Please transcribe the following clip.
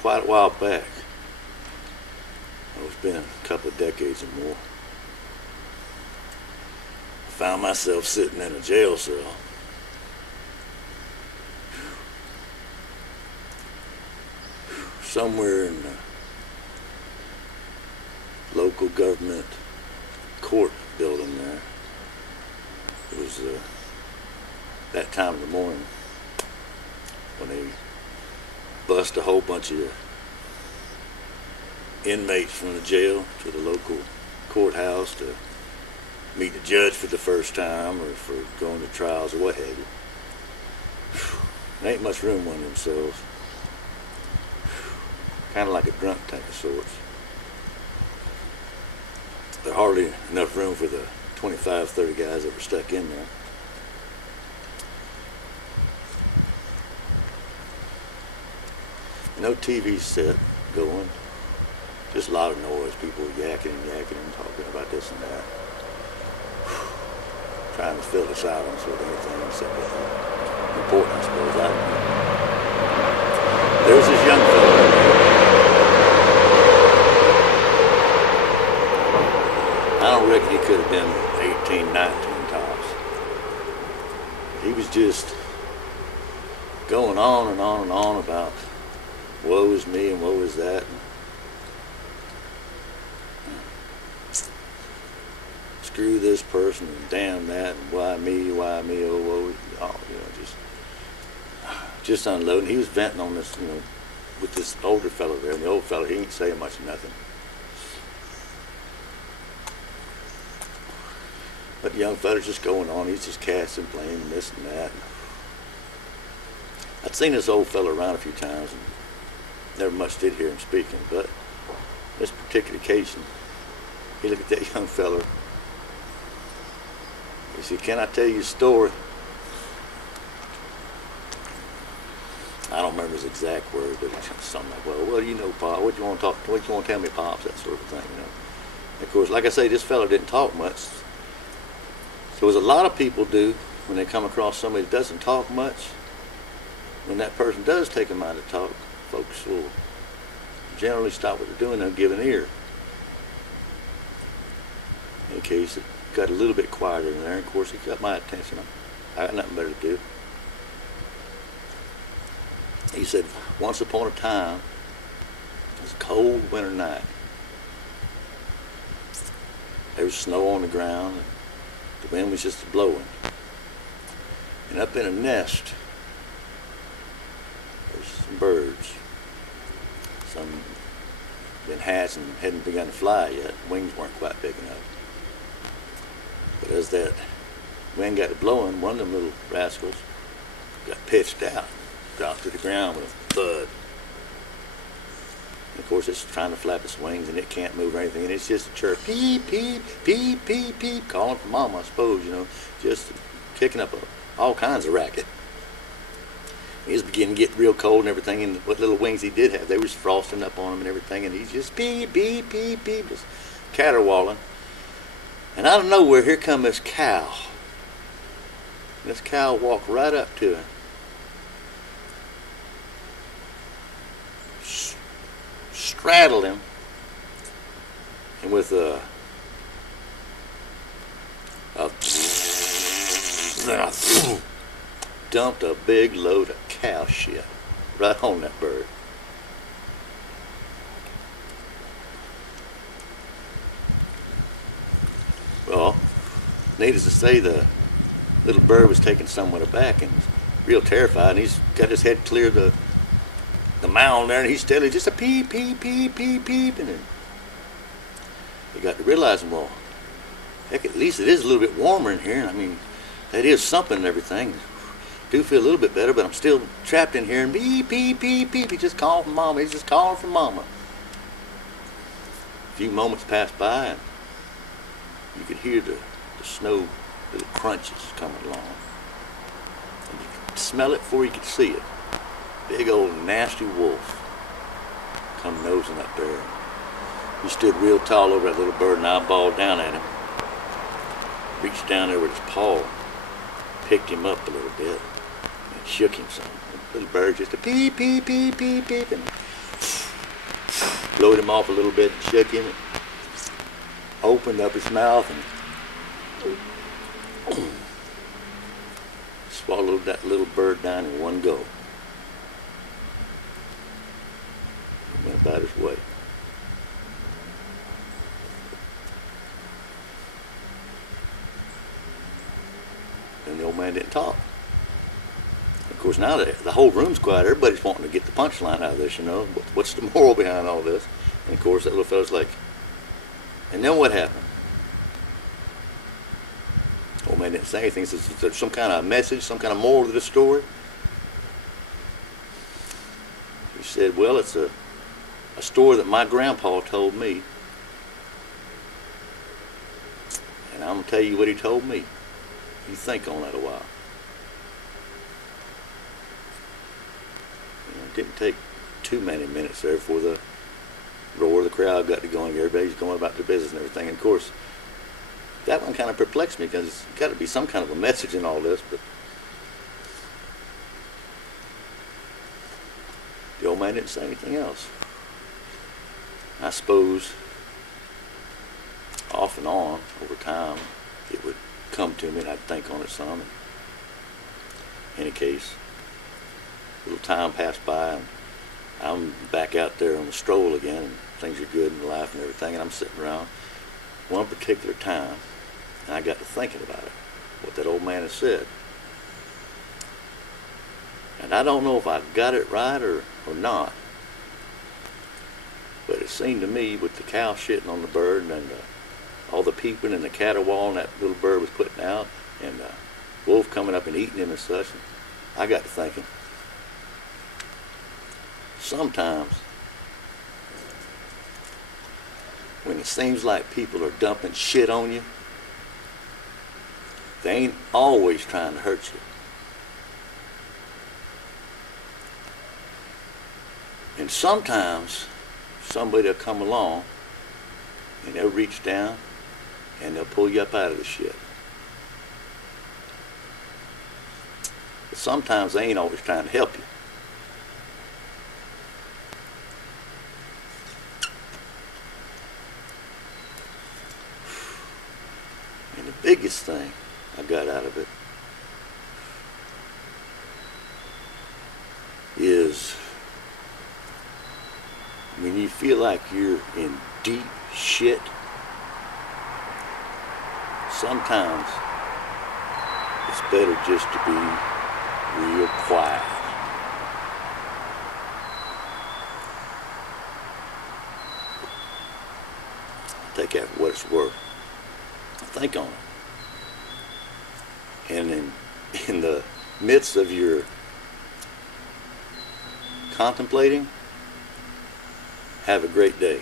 quite a while back. It's been a couple of decades or more. I found myself sitting in a jail cell. Somewhere in the local government court building there. It was that time of the morning when they bust a whole bunch of inmates from the jail to the local courthouse to meet the judge for the first time or for going to trials or what have you. There ain't much room on themselves. Kind of like a drunk tank of sorts. There's hardly enough room for the 25, 30 guys that were stuck in there. No TV set going. Just a lot of noise, people yakking and talking about this and that. Trying to fill the silence with anything except important, I suppose. I don't know. There was this young fellow in there. I don't reckon he could have been 18, 19 tops. He was just going on and on and on about woe is me and woe is that. Screw this person and damn that and why me, oh, woe, just unloading. He was venting on this, with this older fellow there, and the old fellow, he ain't saying much of nothing. But the young fella's just going on, he's just casting, playing this and that. I'd seen this old fella around a few times and never much did hear him speaking, but this particular occasion, he looked at that young fella. He said, "Can I tell you a story?" I don't remember his exact words, but it's something like, well, Pop, what you want to tell me, Pops, that sort of thing, And of course, like I say, this fella didn't talk much. So as a lot of people do when they come across somebody that doesn't talk much, when that person does take a mind to talk, folks will generally stop what they're doing and give an ear. In case it got a little bit quieter in there, of course it got my attention. I got nothing better to do. He said, once upon a time, it was a cold winter night. There was snow on the ground, and the wind was just blowing. And up in a nest, there's some birds. Some been hatched and hadn't begun to fly yet. Wings weren't quite big enough. But as that wind got to blowing, one of them little rascals got pitched out, dropped to the ground with a thud. And of course, it's trying to flap its wings, and it can't move or anything, and it's just a chirp, peep, peep, peep, peep, peep, calling for mama, I suppose, just kicking up all kinds of racket. He was beginning to get real cold and everything, and what little wings he did have, they was frosting up on him and everything, and he's just beep, beep, beep, beep, just caterwauling. And out of nowhere, here come this cow. And this cow walked right up to him. Straddled him, and with dumped a big load of cow shit right on that bird. Well, needless to say, the little bird was taken somewhat aback and was real terrified, and he's got his head clear the mound there, and he's steadily just a peep, peep, peep, peep, peep, and then he got to realizing, well, heck, at least it is a little bit warmer in here. I mean, that is something and everything. I do feel a little bit better, but I'm still trapped in here, and beep, beep, beep, beep. He's just calling for mama. He's just calling for mama. A few moments passed by, and you could hear the snow little crunches coming along. And you could smell it before you could see it. Big old nasty wolf come nosing up there. He stood real tall over that little bird and eyeballed down at him. Reached down there with his paw, picked him up a little bit, and shook him some. The little bird just a peep, peep, peep, peep, peep, and blowed him off a little bit, shook him, opened up his mouth, and swallowed that little bird down in one go. He went about his way. And the old man didn't talk. Of course, now the whole room's quiet. Everybody's wanting to get the punchline out of this, you know. What's the moral behind all this? And of course, that little fella's like, and then what happened? The old man didn't say anything. He says, is there some kind of message, some kind of moral to the story? He said, well, it's a story that my grandpa told me. And I'm going to tell you what he told me. You think on that a while. It didn't take too many minutes there before the roar of the crowd got to going. Everybody's going about their business and everything. And of course, that one kind of perplexed me because it's got to be some kind of a message in all this. But the old man didn't say anything else. I suppose off and on over time it would come to me and I'd think on it some. In any case, a little time passed by and I'm back out there on the stroll again and things are good in life and everything, and I'm sitting around one particular time and I got to thinking about it, what that old man had said. And I don't know if I got it right or not, but it seemed to me with the cow shitting on the bird and all the peeping and the caterwauling that little bird was putting out and wolf coming up and eating him and such, and I got to thinking, sometimes when it seems like people are dumping shit on you, they ain't always trying to hurt you. And sometimes somebody will come along and they'll reach down and they'll pull you up out of the shit. But sometimes they ain't always trying to help you. And the biggest thing I got out of it is when you feel like you're in deep shit, sometimes it's better just to be real quiet. Take that for what it's worth. Think on it. And in the midst of your contemplating, have a great day.